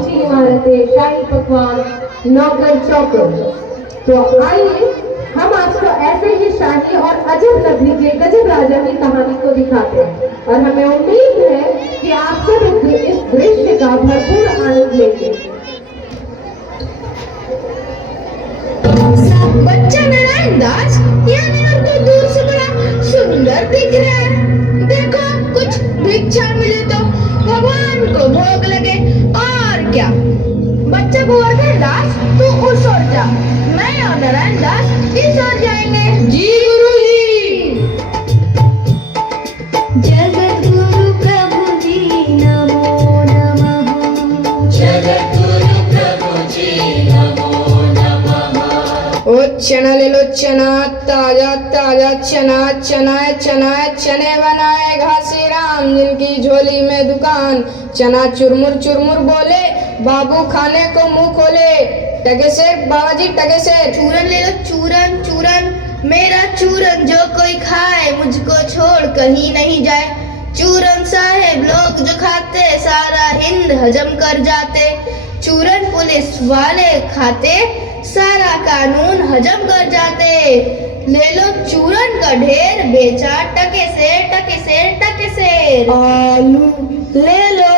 ऊंची इमारतें, शाही पकवान, नौकर चौकर। तो आइए हम आपको ऐसे ही शाही और अजब नगरी के गजब राजा की कहानी को दिखाते हैं और हमें उम्मीद है कि आप सब इस दृश्य का भरपूर आनंद लेंगे। बच्चा नारायण दास यह नगर तो दूर से बड़ा सुंदर दिख रहा है। देखो कुछ भिक्षा मिले तो भगवान को भोग लगे और क्या। बच्चा गोवर्धन दास तू उस ओर जा, मैं और नारायण दास इस ओर जाएंगे। जी गुरुजी। जगत गुरु प्रभु जी नमो नमः। जगत गुरु प्रभु जी नमो नमः। ओ चना ले लो, चना ताजा ताजा चना, चना चना चने बनाए घासी राम, जिनकी झोली में दुकान। चना चुरमुर चुरमुर बोले, बाबू खाने को मुंह खोले। टके से बाबा जी टके से। चूरन ले लो, चूरन चूरन मेरा चूरन जो कोई खाए, मुझको छोड़ कहीं नहीं जाए। चूरन साहेब लोग जो खाते, सारा हिंद हजम कर जाते। चूरन पुलिस वाले खाते, सारा कानून हजम कर जाते। ले लो चूरन का ढेर, बेचा टके से टके से टके से। आलू ले लो,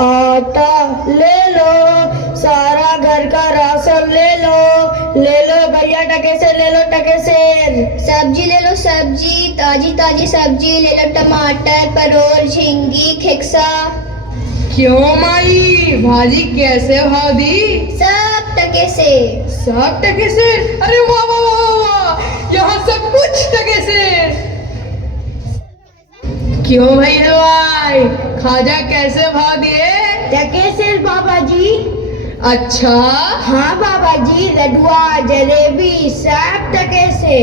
आटा ले लो, सारा घर का राशन ले लो भैया टके से ले लो टके से। सब्जी ले लो सब्जी, ताजी ताजी सब्जी ले लो, टमाटर परोल झिंगी खिक्सा। क्यों माई, भाजी कैसे भाव दी? सब टके से। सब टके से? अरे वाह वाह वाह वाह, यहाँ सब कुछ टके से। क्यों भाई हलवाई, खाजा कैसे भाव दिए? टके से बाबा जी। अच्छा हाँ बाबा जी, लडुआ जलेबी सब टके से।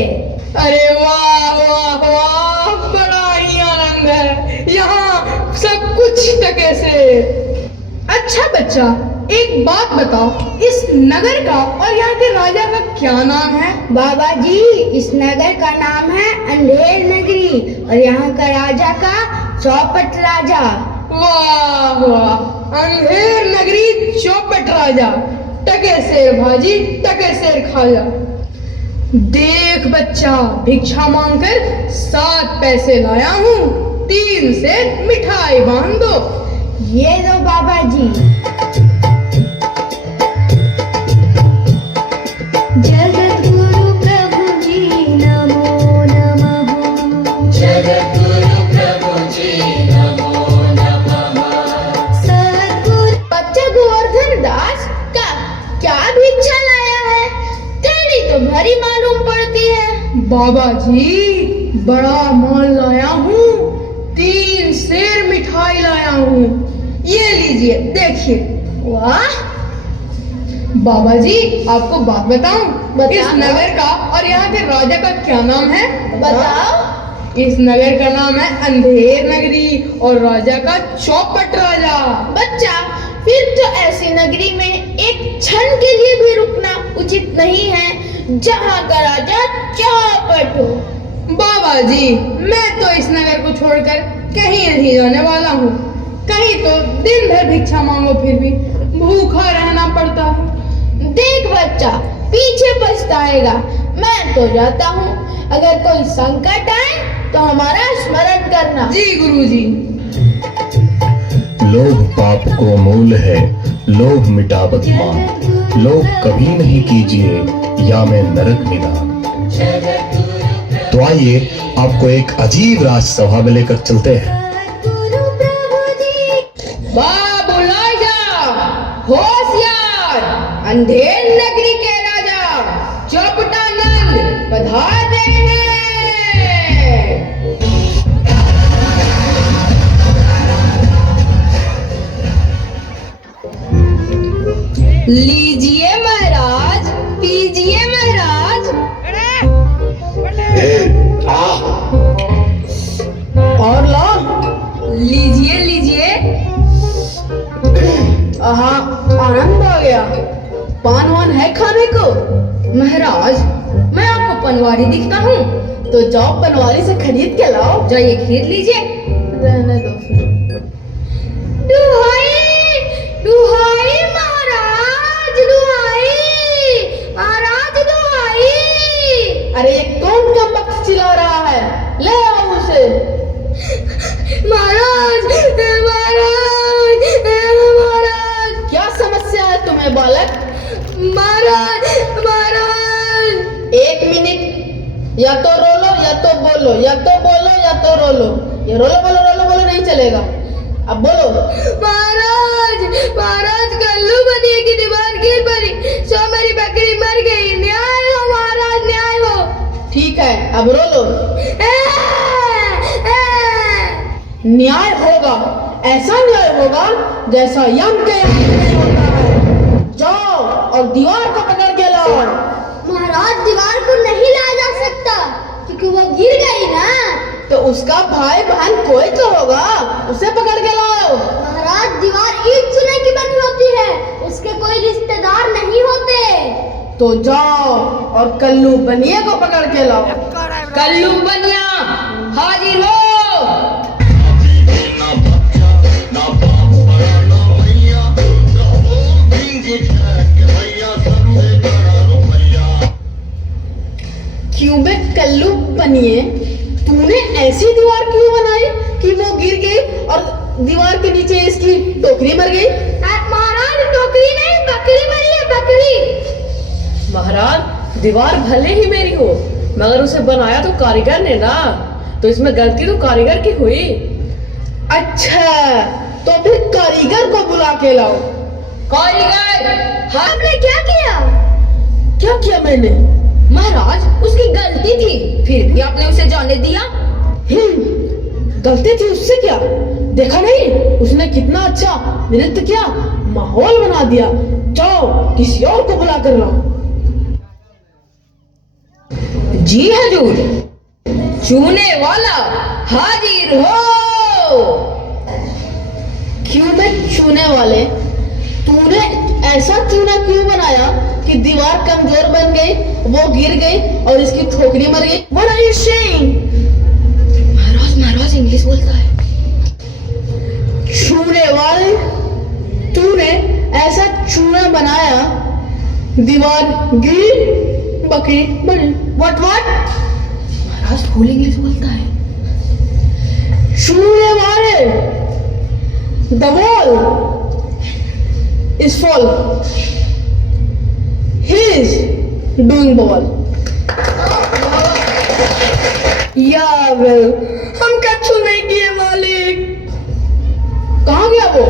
अरे वाह वाह वाह, बड़ा ही आनंद है, यहाँ सब कुछ टके से। अच्छा बच्चा, एक बात बताओ, इस नगर का और यहाँ के राजा का क्या नाम है? बाबा जी इस नगर का नाम है अंधेर नगरी और यहाँ का राजा का चौपट राजा। वाह वाह, अंधेर नगरी चौपट राजा, टके शेर भाजी टके शेर खाजा। देख बच्चा, भिक्षा मांगकर 7 पैसे लाया हूँ, 3 से मिठाई बांध दो। ये लो बाबा जी। जगत गुरु प्रभु जी नमो नमः। जगत गुरु प्रभु जी नमो नमः। सद्गुरु। बच्चा गोवर्धन दास का क्या भिक्षा लाया है? तेरी तो भरी मालूम पड़ती है। बाबा जी बड़ा माल लाया हूँ, 3 शेर मिठाई लाया हूँ, ये लीजिए देखिए। वाह बाबा जी आपको बात बताऊं, बताओ। इस नगर का और यहाँ के राजा का क्या नाम है? बताओ। इस नगर का नाम है अंधेर नगरी और राजा का चौपट राजा। बच्चा फिर तो ऐसी नगरी में एक क्षण के लिए भी रुकना उचित नहीं है, जहाँ का राजा चौपट हो। बाबा जी मैं तो इस नगर को छोड़कर कहीं नहीं जाने वाला हूँ, कहीं तो दिन भर भिक्षा मांगो फिर भी भूखा रहना पड़ता है। देख बच्चा, पीछे पछताएगा। मैं तो जाता हूँ, अगर कोई संकट आए तो हमारा स्मरण करना। जी गुरुजी। लोभ पाप को मूल है, लोभ मिटा बदमान, लोभ कभी नहीं कीजिए या मैं नरक निदान। तो आइए आपको एक अजीब राजसभा में लेकर चलते हैं। बाबू राजा होशियार, अंधेर नगरी के राजा चौपटानंद पधार रहे हैं। लीजिए महाराज, पीजिए महाराज। और लो, लीजिए लीजिए। आहा, आनंद आ गया। पान वान है खाने को? महाराज मैं आपको पनवारी दिखता हूँ, तो जाओ पनवारी से खरीद के लाओ, जाइए खरीद लीजिए। रहने दो फिर। दुहाई दुहाई बालक। महाराज महाराज। एक मिनट, या तो रोलो या तो बोलो, या तो बोलो या तो रोलो। ये रोलो बोलो नहीं चलेगा। अब बोलो। महाराज महाराज, कल्लू बनिए की दीवार गिर पड़ी, सो मेरी बकरी मर गई। न्याय हो महाराज, न्याय हो। ठीक है, अब रोलो। न्याय होगा, ऐसा न्याय होगा जैसा यम के यहाँ नहीं होता है। जाओ और दीवार को पकड़ के लाओ। महाराज, दीवार को नहीं लाया जा सकता क्योंकि वो गिर गई ना। तो उसका भाई बहन कोई तो होगा, उसे पकड़ के लाओ। महाराज, दीवार ईंट चुने की बनी होती है, उसके कोई रिश्तेदार नहीं होते। तो जाओ और कल्लू बनिया को पकड़ के लाओ। कल्लू बनिया हाजिर हो। क्यों बे कल्लू बनिए, तूने ऐसी दीवार क्यों बनाई कि वो गिर गई और दीवार के नीचे इसकी टोकरी मर गई? महाराज, टोकरी नहीं, बकरी मरी है, बकरी। महाराज, दीवार भले ही मेरी हो मगर उसे बनाया तो कारीगर ने ना, तो इसमें गलती तो कारीगर की हुई। अच्छा, तो फिर कारीगर को बुला के लाओ। कारीगर, आपने क्या किया? क्या किया मैंने? महाराज, उसकी गलती थी, फिर भी आपने उसे जाने दिया। गलती थी उससे क्या? देखा नहीं उसने कितना अच्छा नृत्य किया, माहौल बना दिया। जाओ किसी और को बुला कर लाओ। जी हजूर, चूने वाला हाजिर हो। क्यों बे चूने वाले, तूने ऐसा चूना क्यों बनाया कि दीवार कमजोर बन गई, वो गिर गई और इसकी ठोकरी मर गई? What are you saying? Maharaj English बोलता है। चूने वाले, तूने ऐसा चूना बनाया, दीवार गिरी, बकरी मरी। What? महाराज फुल इंग्लिश बोलता है। चूने वाले, the wall is fall. He is doing the wall. या वेल, हम कछु नहीं किए मालिक। कहाँ गया वो?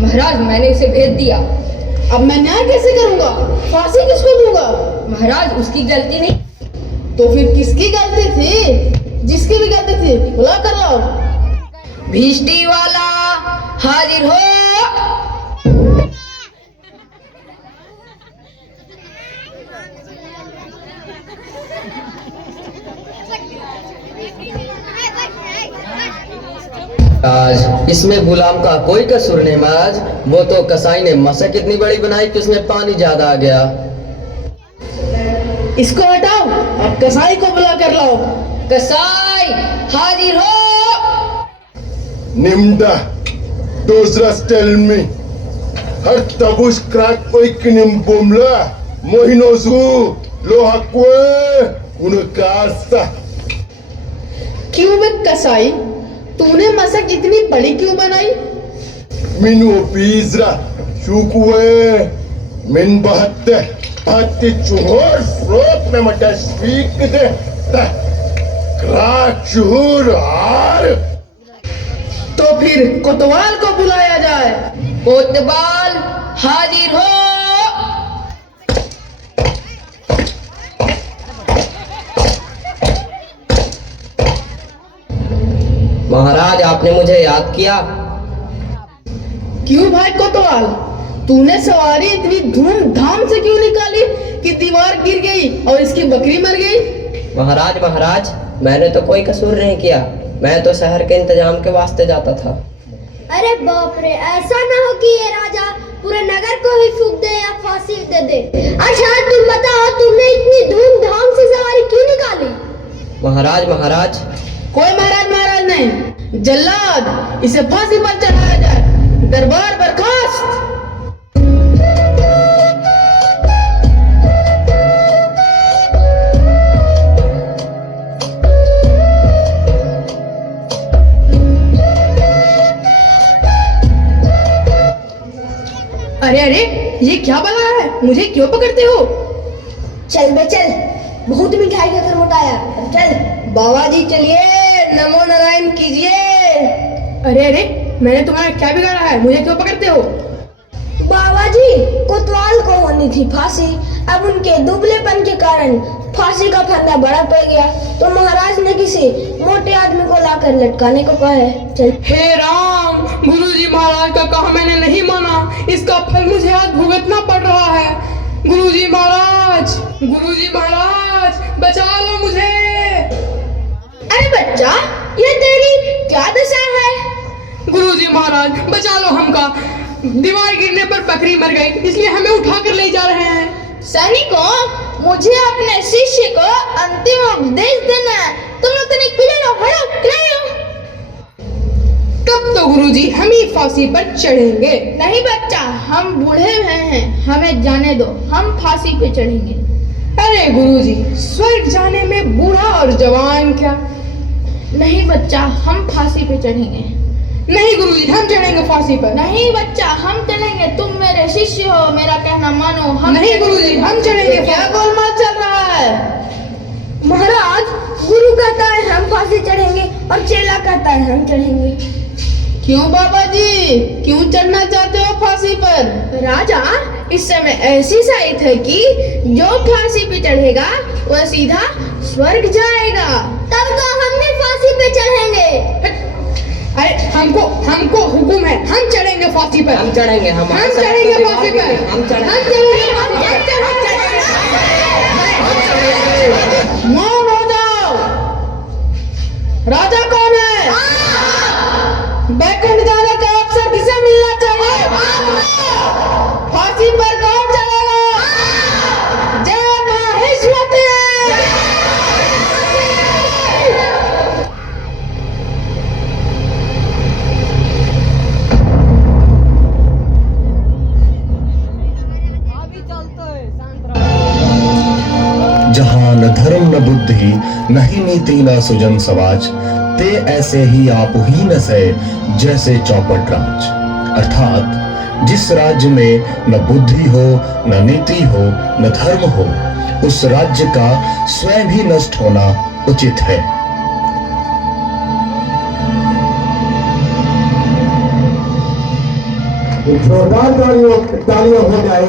महाराज, मैंने उसे भेज दिया। अब मैं न्याय कैसे करूंगा? फांसी किसको दूंगा? महाराज, उसकी गलती नहीं। तो फिर किसकी गलती थी? जिसकी भी गलती थी बुला कर लाओ। भिष्टी वाला हाजिर हो। आज इसमें गुलाम का कोई कसूर नहीं महाराज, वो तो कसाई ने मशक इतनी बड़ी बनाई कि उसमें पानी ज्यादा आ गया। इसको हटाओ, अब कसाई को बुला कर लाओ। कसाई हाजिर हो। Nimda, Dozras tell me, har tabus crack oikinim bomla, mohinozu, lohakwe, unakasa. क्यों बे कसाई, तूने मशक इतनी बड़ी क्यों बनाई? Minu pizra, shukwe, min bahatte, bahatti chuhor, frot me matashvik de, ta, crack chuhur, har. तो फिर कोतवाल को बुलाया जाए। कोतवाल हाजिर हो। महाराज, आपने मुझे याद किया। क्यों भाई कोतवाल, तूने सवारी इतनी धूमधाम से क्यों निकाली कि दीवार गिर गई और इसकी बकरी मर गई? महाराज, मैंने तो कोई कसूर नहीं किया, मैं तो शहर के इंतजाम के वास्ते जाता था। अरे बाप रे, ऐसा ना हो कि ये राजा पूरे नगर को ही फूंक दे या फांसी दे दे। अच्छा तुम बताओ, तुमने इतनी धूमधाम से सवारी क्यों निकाली? महाराज, कोई महाराज नहीं, जल्लाद, इसे फांसी पर चढ़ाया जाए। दरबार बर्खास्त। अरे ये क्या बला है? मुझे क्यों पकड़ते हो? चल बे चल, बहुत मिठाई खाकर मोटाया। चल बाबा जी चलिए, नमो नारायण कीजिए। अरे अरे, मैंने तुम्हारा क्या बिगाड़ा है? मुझे क्यों पकड़ते हो? बाबा जी, कोतवाल को होनी थी फांसी, अब उनके दुबलेपन के कारण फांसी का फंदा बड़ा पड़ गया, तो महाराज ने किसी मोटे आदमी को लाकर लटकाने को कहा है। चल। हे राम, गुरुजी महाराज का कहा मैंने नहीं माना, इसका फल मुझे आज भुगतना पड़ रहा है। गुरुजी महाराज, गुरुजी महाराज, बचा लो मुझे। अरे बच्चा, ये तेरी क्या दशा है? गुरुजी महाराज, बचा लो हमका। दीवार गिरने पर बकरी मर गई, इसलिए हमें उठा कर ले जा रहे हैं। सैनिकों, मुझे अपने शिष्य को अंतिम उपदेश देना है। तुम लोग तनिक पीछे लो, हटो, किनारे लो। तब तो गुरुजी हम ही फांसी पर चढ़ेंगे। नहीं बच्चा, हम बूढ़े हुए हैं, हमें जाने दो, हम फांसी पे चढ़ेंगे। अरे गुरुजी, स्वर्ग जाने में बूढ़ा और जवान क्या? नहीं बच्चा, हम फांसी पे चढ़ेंगे। नहीं गुरुजी, हम चढ़ेंगे फांसी पर। नहीं बच्चा, हम चढ़ेंगे, तुम मेरे शिष्य हो, मेरा कहना मानो। हम नहीं गुरुजी, हम चढ़ेंगे। क्या गोलमाल चल रहा है? महाराज, गुरु कहता है हम फांसी चढ़ेंगे और चेला कहता है हम चढ़ेंगे। क्यों बाबा जी, क्यों चढ़ना चाहते हो फांसी पर? राजा, इस समय ऐसी साइत है कि जो फांसी पे चढ़ेगा वह सीधा स्वर्ग जाएगा। तब तो हम भी फांसी पे चढ़ेंगे। अरे हमको हुक्म है, हम चढ़ेंगे फांसी पर। हम चढ़ेंगे, हम चढ़ेंगे फांसी पर। हम चढ़ेंगे। मौन हो जाओ। राजा कौन है? बैकुंठ जाने का अवसर किसे मिलना चाहिए? फांसी पर कौन चढ़ेगा? जय माहेश्वरी। जहाँ न धर्म न बुद्धि नहीं नीति न सुजन समाज, ते ऐसे ही आप ही न से जैसे चौपट राज। अर्थात जिस राज्य में न बुद्धि हो, न नीति हो, न धर्म हो, उस राज्य का स्वयं ही नष्ट होना उचित है। जोरदार तालियां हो जाए।